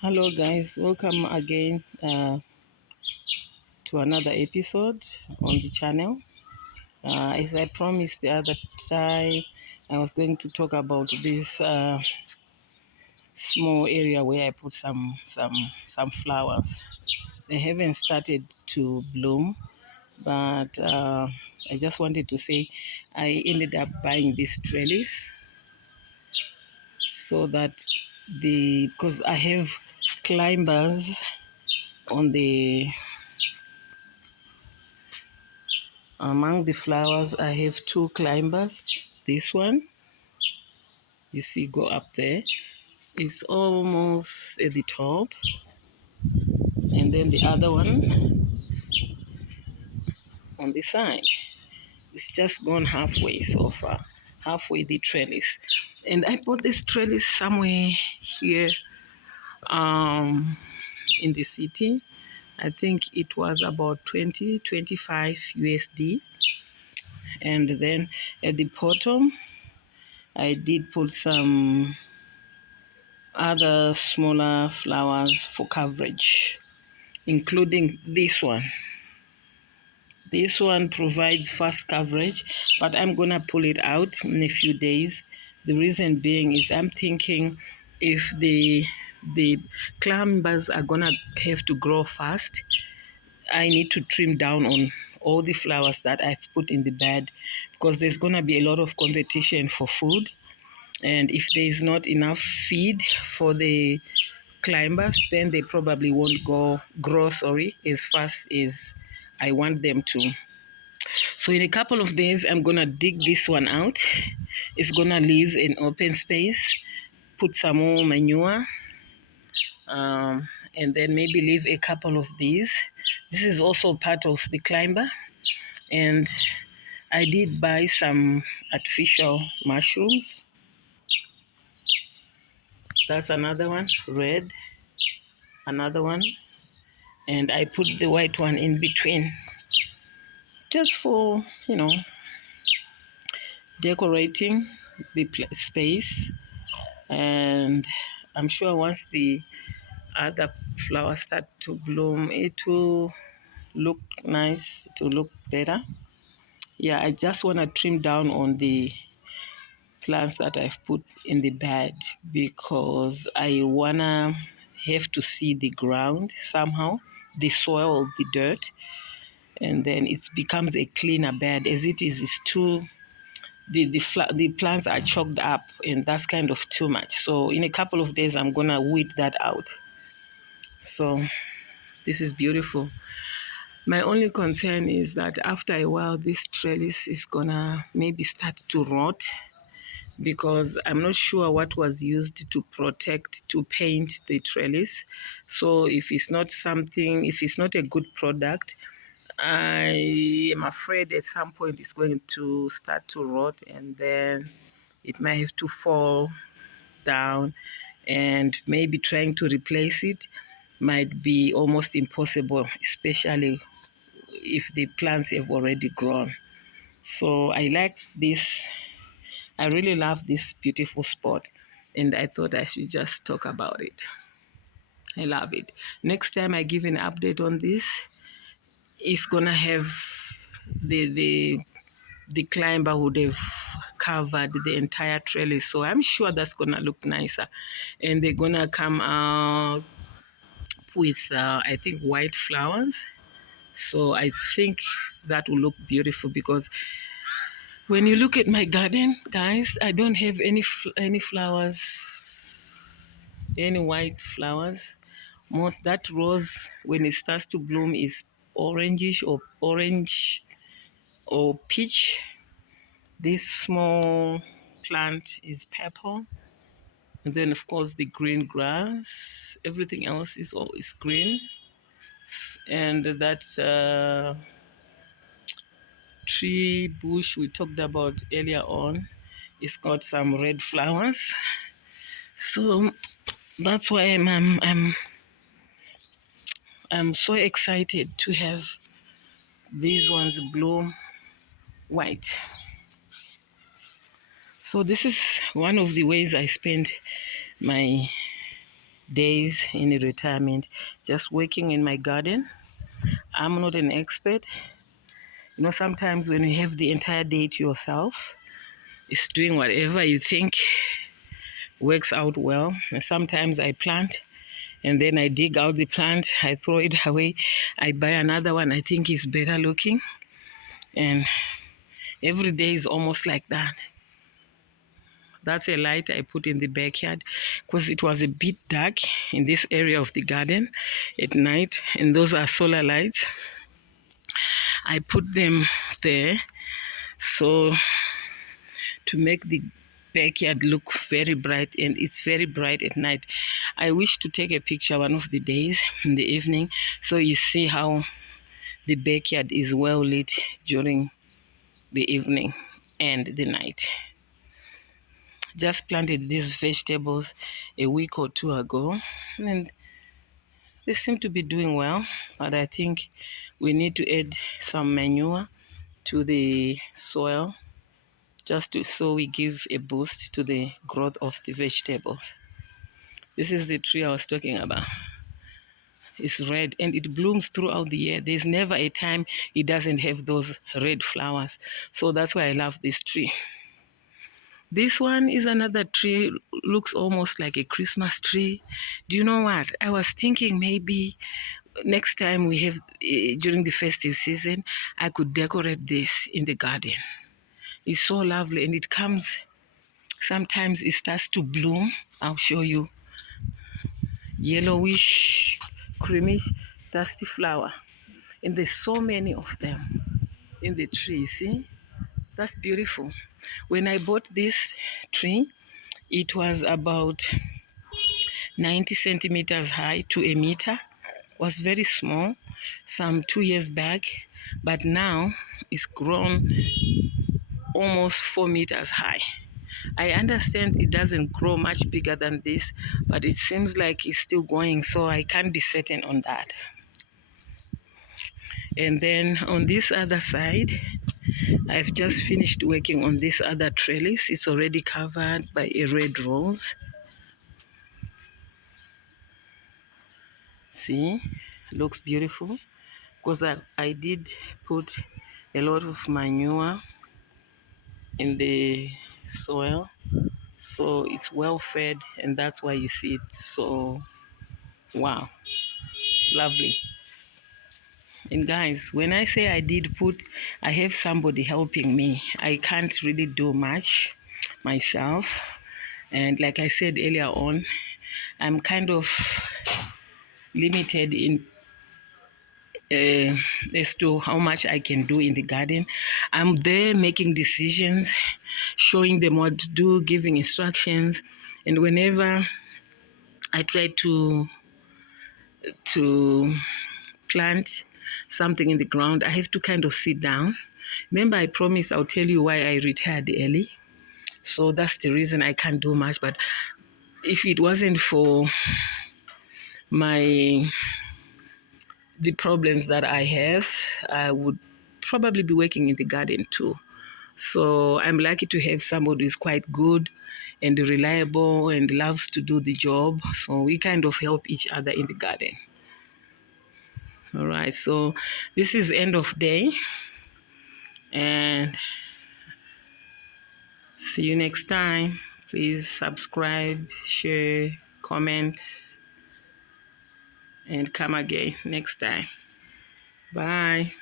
Hello, guys. Welcome again to another episode on the channel. As I promised the other time, I was going to talk about this small area where I put some flowers. They haven't started to bloom, but I just wanted to say I ended up buying this trellis so that because I have climbers on the among the flowers. I have two climbers. This one, you see, go up there. It's almost at the top. And then the other one on the side. It's just gone halfway so far. Halfway the trellis. And I bought this trellis somewhere here in the city. I think it was about 25 USD. And then at the bottom, I did put some other smaller flowers for coverage, including this one. This one provides fast coverage, but I'm gonna pull it out in a few days. The reason being is I'm thinking if the climbers are gonna have to grow fast, I need to trim down on all the flowers that I've put in the bed because there's gonna be a lot of competition for food. And if there is not enough feed for the climbers, then they probably won't grow as fast as I want them to. So in a couple of days, I'm gonna dig this one out. It's gonna leave an open space, put some more manure, and then maybe leave a couple of these. This is also part of the climber, and I did buy some artificial mushrooms. That's another one, red, another one, and I put the white one in between just for, decorating the space. And I'm sure once the other flowers start to bloom, it will look nice, it will look better. Yeah, I just want to trim down on the plants that I've put in the bed because I want to have to see the ground somehow, the soil, the dirt, and then it becomes a cleaner bed. As it is, it's too the plants are choked up, and that's kind of too much. So in a couple of days, I'm gonna weed that out. So this is beautiful. My only concern is that after a while, this trellis is gonna maybe start to rot because I'm not sure what was used to paint the trellis. So if it's not a good product, I am afraid at some point it's going to start to rot, and then it might have to fall down, and maybe trying to replace it might be almost impossible, especially if the plants have already grown. So I like this. I really love this beautiful spot, and I thought I should just talk about it. I love it. Next time I give an update on this, it's gonna have the climber would have covered the entire trellis. So I'm sure that's gonna look nicer. And they're gonna come out with I think white flowers. So I think that will look beautiful because when you look at my garden, guys, I don't have any flowers, any white flowers. Most that rose when it starts to bloom is orangish or orange or peach. This small plant is purple. And then, of course, the green grass. Everything else is always green. And that tree bush we talked about earlier on, it's got some red flowers. So that's why I'm so excited to have these ones bloom white. So this is one of the ways I spend my days in retirement, just working in my garden. I'm not an expert. Sometimes when you have the entire day to yourself, it's doing whatever you think works out well. And sometimes I plant and then I dig out the plant, I throw it away, I buy another one I think is better looking. And every day is almost like that. That's a light I put in the backyard because it was a bit dark in this area of the garden at night, and those are solar lights. I put them there so to make the backyard look very bright, and it's very bright at night. I wish to take a picture one of the days in the evening so you see how the backyard is well lit during the evening and the night. Just planted these vegetables a week or two ago, and they seem to be doing well, but I think we need to add some manure to the soil so we give a boost to the growth of the vegetables. This is the tree I was talking about. It's red and it blooms throughout the year. There's never a time it doesn't have those red flowers. So that's why I love this tree. This one is another tree, looks almost like a Christmas tree. Do you know what? I was thinking maybe next time we have, during the festive season, I could decorate this in the garden. It's so lovely and it comes, sometimes it starts to bloom. I'll show you. Yellowish, creamish, dusty flower. And there's so many of them in the tree, see? That's beautiful. When I bought this tree, it was about 90 centimeters high to a meter. Was very small some 2 years back, but now it's grown almost 4 meters high. I understand it doesn't grow much bigger than this, but it seems like it's still going, so I can't be certain on that. And then on this other side, I've just finished working on this other trellis. It's already covered by a red rose. See, looks beautiful because I did put a lot of manure in the soil, so it's well fed, and that's why you see it so wow, lovely. And guys, when I say I did put, I have somebody helping me. I can't really do much myself, and like I said earlier on, I'm kind of limited in as to how much I can do in the garden. I'm there making decisions, showing them what to do, giving instructions, and whenever I try to plant something in the ground, I have to kind of sit down. Remember, I promised I'll tell you why I retired early. So that's the reason I can't do much. But if it wasn't for the problems that I have, I would probably be working in the garden too. So I'm lucky to have somebody who's quite good and reliable and loves to do the job. So we kind of help each other in the garden. All right, so this is end of day, and see you next time. Please subscribe, share, comment, and come again next time. Bye.